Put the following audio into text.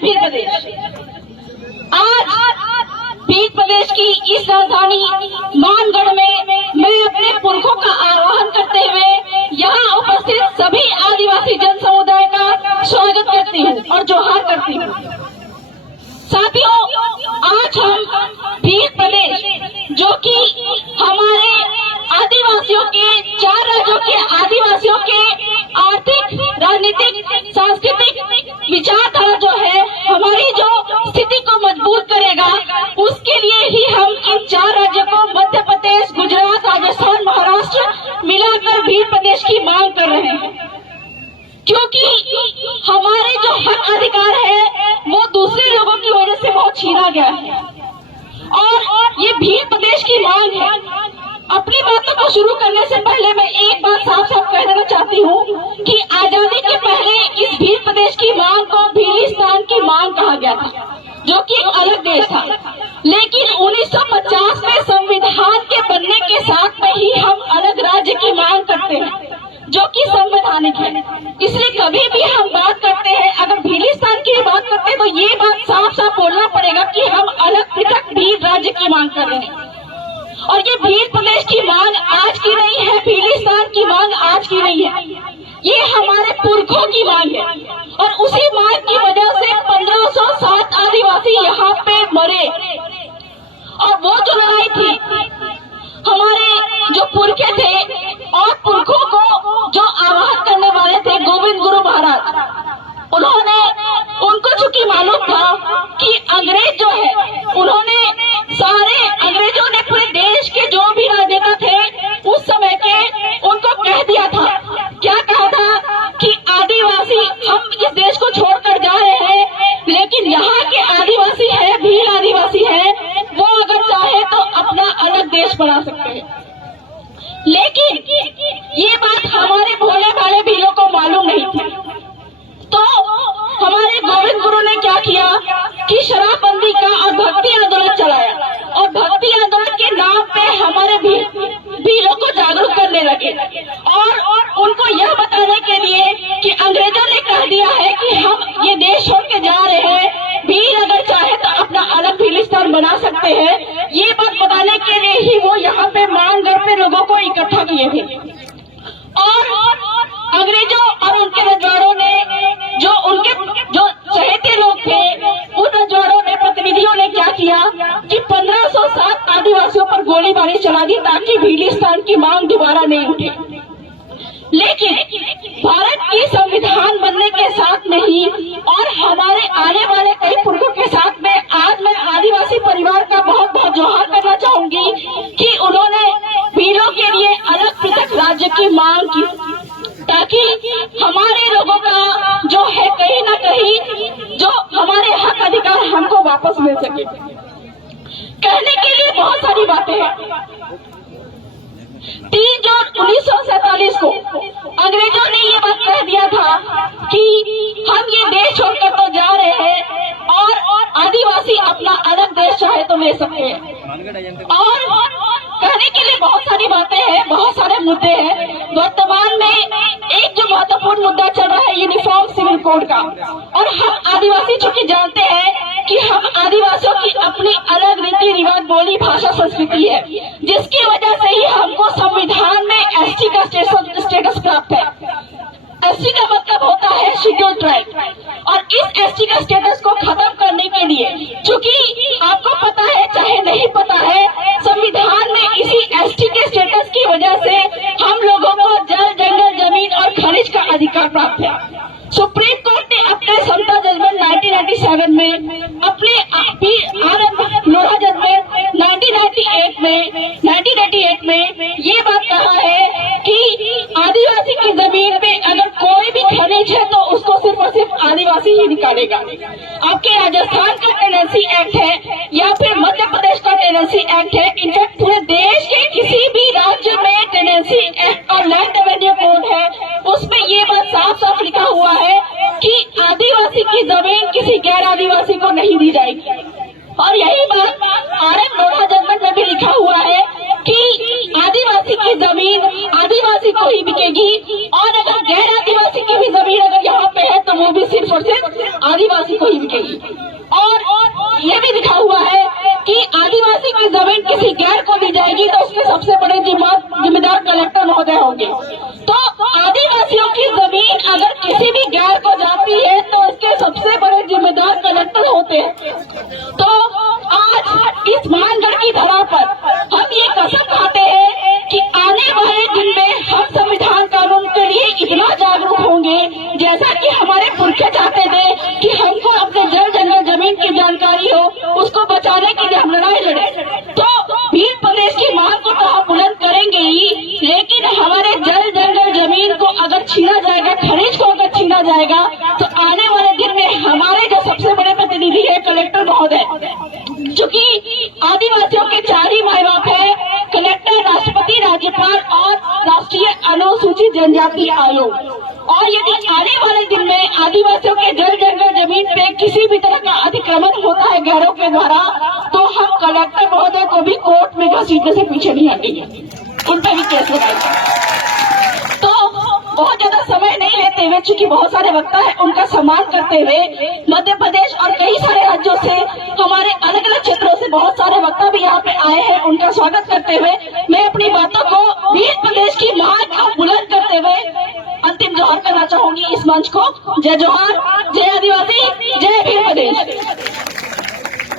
भील प्रदेश। आज भील प्रदेश की इस राजधानी मानगढ़ में मैं अपने पुरखों का आह्वान करते हुए यहाँ उपस्थित सभी आदिवासी जन समुदाय का स्वागत करती हूँ और जोहार करती हूँ। साथियों, आज हम भील प्रदेश, जो कि हमारे आदिवासियों के, 4 राज्यों के आदिवासियों के आर्थिक, राजनीतिक, सांस्कृतिक विचारधारा जो है, हमारी जो स्थिति को मजबूत करेगा, उसके लिए ही हम इन 4 राज्यों को मध्य प्रदेश, गुजरात, राजस्थान, महाराष्ट्र मिलाकर भील प्रदेश की मांग कर रहे हैं। क्योंकि हमारे जो हक अधिकार है वो दूसरे लोगों की वजह से बहुत छीना गया है और ये भील प्रदेश की मांग है। अपनी बातों को शुरू करने से पहले मैं एक बात साफ साफ कह देना चाहती हूँ कि आजादी के पहले इस भील प्रदेश की मांग को भीलिस्तान की मांग कहा गया था, जो कि एक अलग देश था। लेकिन 1950 में संविधान के बनने के साथ में ही हम अलग राज्य की मांग करते हैं, जो कि संवैधानिक है। इसलिए कभी भी हम बात करते हैं, अगर भीलिस्तान की बात करते हैं, तो ये बात साफ साफ बोलना पड़ेगा कि हम अलग पृथक भील राज्य की मांग कर रहे हैं। और ये भील प्रदेश की मांग आज की नहीं है, भीलिस्तान की मांग आज की नहीं है, ये हमारे पुरखों की मांग है। और उसी मांग की वजह से 1507 आदिवासी यहाँ पे मरे। और वो जो लड़ाई थी, हमारे जो पुरखे थे और पुरखों को जो आवाहन करने वाले थे गोविंद गुरु महाराज, उनको चूंकि मालूम था कि अंग्रेज जो है, अंग्रेजों ने पूरे देश के जो भी राजनेता थे उस समय के, उनको कह दिया था, क्या कहा था कि आदिवासी हम इस देश को छोड़कर जा रहे हैं, लेकिन यहाँ के आदिवासी है, भील आदिवासी है, वो अगर चाहे तो अपना अलग देश बना सकते हैं। लेकिन ये बात हमारे भोले भाले भीलों को मालूम नहीं थी। तो हमारे गोविंद गुरु ने क्या किया कि शराबबंदी का और भक्ति आंदोलन चलाया, और भक्ति आंदोलन के नाम पे हमारे भीलों को जागरूक करने लगे और उनको यह बताने के लिए कि अंग्रेजों ने कह दिया है कि हम ये देश छोड़ के जा रहे हैं, भील अगर चाहे तो अपना अलग भीलिस्तान बना सकते हैं। ये बात बताने के लिए ही वो यहाँ पे मानगढ़ पे लोगों को इकट्ठा किए थे। और अंग्रेजों और उनके रजवाड़ों ने, जो चहेते लोग थे, उन रजवाड़ों ने, प्रतिनिधियों ने क्या किया कि 1507 आदिवासियों पर गोलीबारी चला दी ताकि भीलिस्तान की मांग दोबारा नहीं उठे। लेकिन भारत की संविधान बनने के साथ में ही और हमारे आने वाले कई पुरखों के साथ में आज मैं आदिवासी परिवार का बहुत बहुत जोहार करना चाहूंगी कि उन्होंने भीलों के लिए अलग पृथक राज्य की मांग की, ताकि हमारे लोगों का जो है कहीं ना कहीं जो हमारे हक अधिकार हमको वापस मिल सके। कहने के लिए बहुत सारी बातें हैं। 3 जून 1947 को अंग्रेजों ने ये बात कह दिया था कि हम ये देश छोड़कर तो जा रहे हैं और आदिवासी अपना अलग देश चाहे तो ले सकते हैं। और कहने के लिए बहुत सारी बातें हैं, बहुत सारे मुद्दे हैं। वर्तमान में एक जो महत्वपूर्ण मुद्दा चल रहा है यूनिफॉर्म सिविल कोड का, और हम आदिवासी चूंकि जानते हैं कि हम आदिवासियों की अपनी अलग रीति रिवाज, बोली, भाषा, संस्कृति है, जिसकी वजह से ही हमको संविधान में एसटी का स्टेटस प्राप्त है। एसटी का मतलब होता है शेड्यूल्ड ट्राइब, और इस एसटी का स्टेटस को खत्म करने के लिए, चूंकि आपको पता है चाहे नहीं पता है, संविधान में इसी एसटी के स्टेटस की वजह से हम लोगों को जल, जंगल, जमीन और खनिज का अधिकार प्राप्त है। सुप्रीम कोर्ट ने अपने समता जजमेंट 1997 में, अपने लोढ़ा जजमेंट 1998 में ये बात कहा है कि आदिवासी की जमीन पे अगर कोई भी खनिज है तो उसको सिर्फ और सिर्फ आदिवासी ही निकालेगा। आपके राजस्थान का टेनेंसी एक्ट है या फिर मध्य प्रदेश का टेनेंसी एक्ट है, इनफैक्ट पूरे देश के किसी भी राज्य में टेनेंसी एक्ट और लैंड रेवेन्यू कोड है, उसमें ये बात साफ साफ लिखा हुआ है कि आदिवासी की जमीन किसी गैर आदिवासी को नहीं दी जाएगी। और यही बात RM लोढ़ा जजमेंट में भी लिखा हुआ है कि आदिवासी की जमीन आदिवासी को ही बिकेगी, और अगर गैर आदिवासी की भी जमीन अगर यहाँ पे है तो वो भी सिर्फ और सिर्फ आदिवासी को ही बिकेगी। और ये भी लिखा हुआ है कि आदिवासी की जमीन किसी गैर को दी जाएगी तो उसके सबसे बड़े जिम्मेदार कलेक्टर महोदय होंगे। तो आदिवासियों की जमीन अगर किसी भी गैर को जाती है तो उसके सबसे बड़े जिम्मेदार कलेक्टर होते हैं। तो आज इस मानगढ़ की धरा पर हम ये कसम खाते हैं कि आने वाले दिन में हम संविधान कानून के लिए इतना जागरूक होंगे जैसा कि हमारे पुरखे चाहते थे कि हमको अपने जल जंगल जमीन की जानकारी हो, उसको बचाने के लिए हम लड़ाई लड़े। तो भील प्रदेश की मांग को तो हम बुलंद करेंगे ही, लेकिन हमारे जल जंगल जमीन को अगर छीना जाएगा, खनिज को अगर छीना जाएगा तो आने वाले दिन में हमारे जो सबसे बड़े प्रतिनिधि है कलेक्टर महोदय, चूंकि आदिवासियों के 4 ही माई बाप है, कलेक्टर, राष्ट्रपति, राज्यपाल और राष्ट्रीय अनुसूचित जनजाति आयोग। और यदि आने वाले दिन में आदिवासियों के जल जंगल जमीन पे किसी भी तरह का अतिक्रमण होता है गैरों के द्वारा, तो हम कलेक्टर महोदय को भी कोर्ट में घसीटने से पीछे नहीं हटेंगे, उन पर भी केस लगाएंगे। तो बहुत ज्यादा समय नहीं लेते हुए, चूंकि बहुत सारे वक्ता है, उनका सम्मान करते हुए मध्य प्रदेश और कई सारे राज्यों से, हमारे अलग अलग क्षेत्रों से बहुत सारे वक्ता भी यहाँ पे आए हैं, उनका स्वागत करते हुए मैं अपनी बातों को भील प्रदेश की मांग को बुलंद करते हुए अंतिम जोहार करना चाहूंगी इस मंच को। जय जोहार, जय आदिवासी, जय भील प्रदेश।